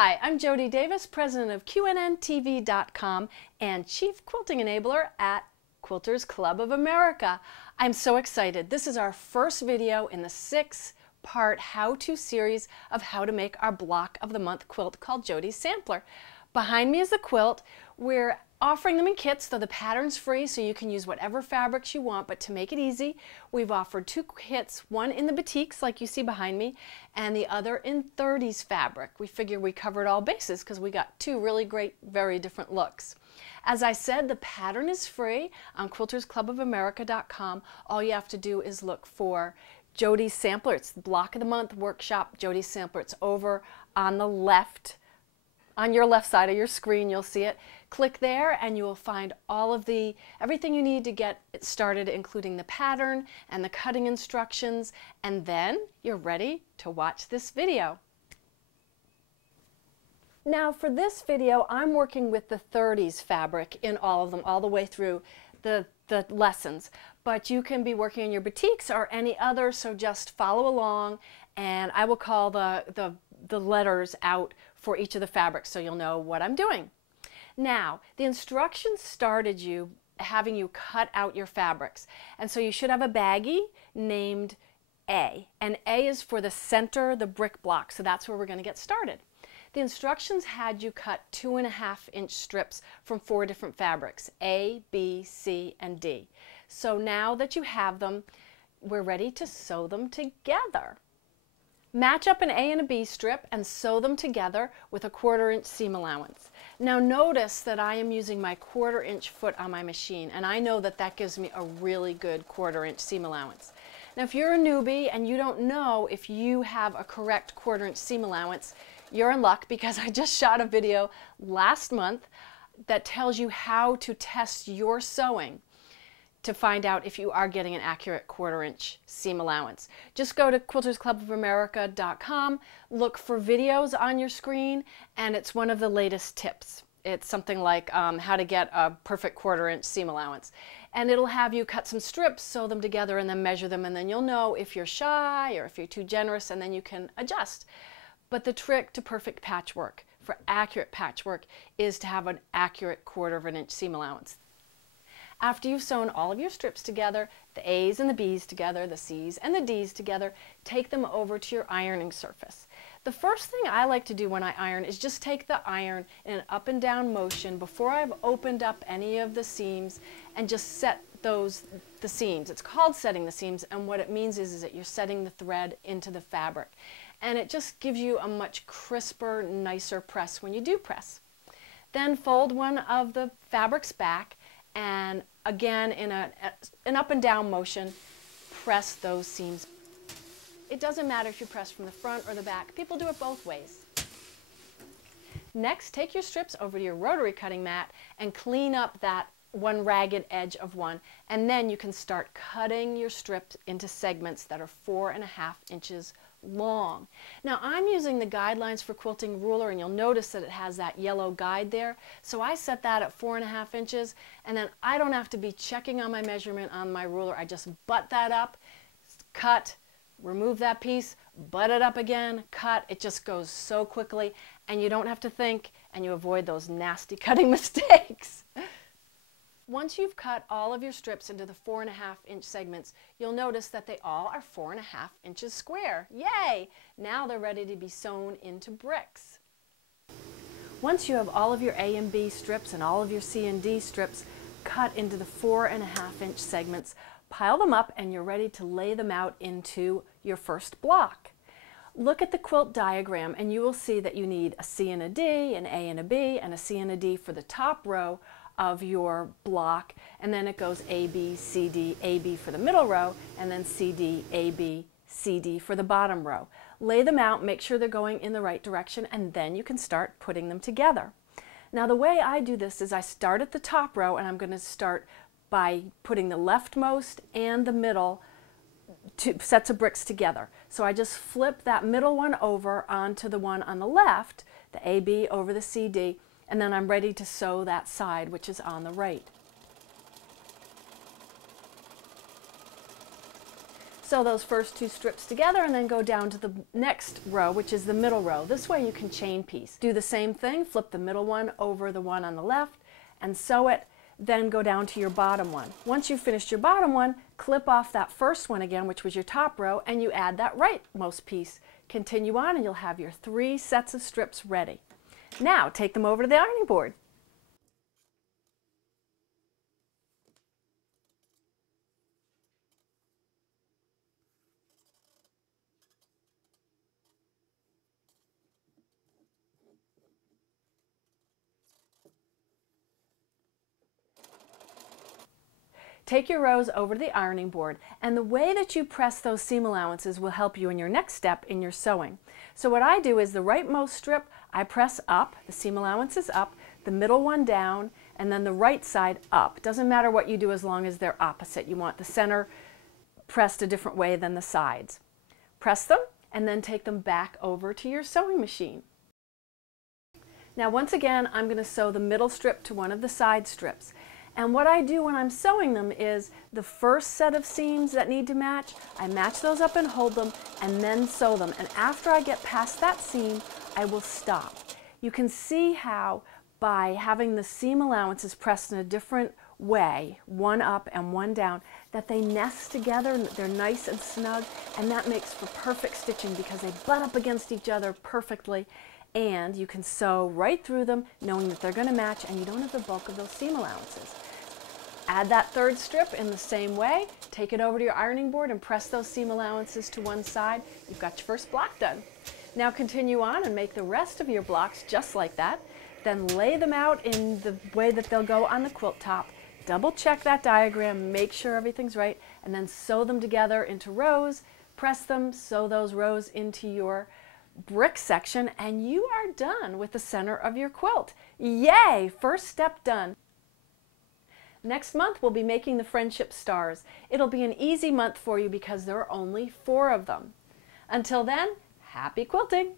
Hi, I'm Jodie Davis, president of QNNTV.com and chief quilting enabler at Quilters Club of America. I'm so excited. This is our first video in the 6-part how-to series of how to make our block of the month quilt called Jodie's Sampler. Behind me is the quilt. We're offering them in kits, though the pattern's free, so you can use whatever fabrics you want, but to make it easy, we've offered 2 kits, one in the batiks, like you see behind me, and the other in 30s fabric. We figure we covered all bases because we got 2 really great, very different looks. As I said, the pattern is free on quiltersclubofamerica.com. All you have to do is look for Jodie's Sampler. It's the Block of the Month Workshop, Jodie's Sampler. It's over on the left. On your left side of your screen, you'll see it. Click there and you will find all of everything you need to get it started, including the pattern and the cutting instructions, and then you're ready to watch this video. Now for this video, I'm working with the 30s fabric in all of them, all the way through the lessons. But you can be working in your batiks or any other, so just follow along and I will call the letters out for each of the fabrics so you'll know what I'm doing. Now, the instructions started having you cut out your fabrics. And so you should have a baggie named A. And A is for the center, the brick block. So that's where we're going to get started. The instructions had you cut 2.5-inch strips from 4 different fabrics, A, B, C, and D. So now that you have them, we're ready to sew them together. Match up an A and a B strip and sew them together with a 1/4-inch seam allowance. Now notice that I am using my 1/4-inch foot on my machine, and I know that that gives me a really good 1/4-inch seam allowance. Now if you're a newbie and you don't know if you have a correct 1/4-inch seam allowance, you're in luck because I just shot a video last month that tells you how to test your sewing to find out if you are getting an accurate 1/4-inch seam allowance. Just go to quiltersclubofamerica.com, look for videos on your screen, and it's one of the latest tips. It's something like how to get a perfect 1/4-inch seam allowance. And it'll have you cut some strips, sew them together, and then measure them, and then you'll know if you're shy or if you're too generous, and then you can adjust. But the trick to perfect patchwork, for accurate patchwork, is to have an accurate 1/4-inch seam allowance. After you've sewn all of your strips together, the A's and the B's together, the C's and the D's together, take them over to your ironing surface. The first thing I like to do when I iron is just take the iron in an up and down motion before I've opened up any of the seams and just set the seams. It's called setting the seams, and what it means is that you're setting the thread into the fabric. And it just gives you a much crisper, nicer press when you do press. Then fold one of the fabrics back, and again in an up and down motion, press those seams. It doesn't matter if you press from the front or the back. People do it both ways. Next, take your strips over to your rotary cutting mat and clean up that one ragged edge of one, and then you can start cutting your strips into segments that are 4.5 inches long. Now I'm using the Guidelines for Quilting ruler, and you'll notice that it has that yellow guide there. So I set that at 4.5 inches, and then I don't have to be checking on my measurement on my ruler. I just butt that up, cut, remove that piece, butt it up again, cut. It just goes so quickly, and you don't have to think, and you avoid those nasty cutting mistakes. Once you've cut all of your strips into the 4.5-inch segments, you'll notice that they all are 4.5 inches square. Yay! Now they're ready to be sewn into bricks. Once you have all of your A and B strips and all of your C and D strips cut into the 4.5-inch segments, pile them up and you're ready to lay them out into your first block. Look at the quilt diagram and you will see that you need a C and a D, an A and a B, and a C and a D for the top row of your block, and then it goes A, B, C, D, A, B for the middle row, and then C, D, A, B, C, D for the bottom row. Lay them out, make sure they're going in the right direction, and then you can start putting them together. Now the way I do this is I start at the top row, and I'm going to start by putting the leftmost and the middle 2 sets of bricks together. So I just flip that middle one over onto the one on the left, the AB over the CD, and then I'm ready to sew that side, which is on the right. Sew those first 2 strips together and then go down to the next row, which is the middle row. This way you can chain piece. Do the same thing, flip the middle one over the one on the left and sew it, then go down to your bottom one. Once you've finished your bottom one, clip off that first one again, which was your top row, and you add that rightmost piece. Continue on and you'll have your 3 sets of strips ready. Now take them over to the ironing board. Take your rows over to the ironing board, and the way that you press those seam allowances will help you in your next step in your sewing. So what I do is the rightmost strip, I press up, the seam allowance is up, the middle one down, and then the right side up. Doesn't matter what you do as long as they're opposite. You want the center pressed a different way than the sides. Press them, and then take them back over to your sewing machine. Now once again, I'm going to sew the middle strip to one of the side strips. And what I do when I'm sewing them is the first set of seams that need to match, I match those up and hold them and then sew them. And after I get past that seam, I will stop. You can see how by having the seam allowances pressed in a different way, one up and one down, that they nest together and they're nice and snug, and that makes for perfect stitching because they butt up against each other perfectly. And you can sew right through them knowing that they're going to match and you don't have the bulk of those seam allowances. Add that third strip in the same way, take it over to your ironing board and press those seam allowances to one side. You've got your first block done. Now continue on and make the rest of your blocks just like that. Then lay them out in the way that they'll go on the quilt top. Double check that diagram, make sure everything's right, and then sew them together into rows, press them, sew those rows into your brick section, and you are done with the center of your quilt. Yay! First step done. Next month we'll be making the friendship stars. It'll be an easy month for you because there are only 4 of them. Until then, happy quilting!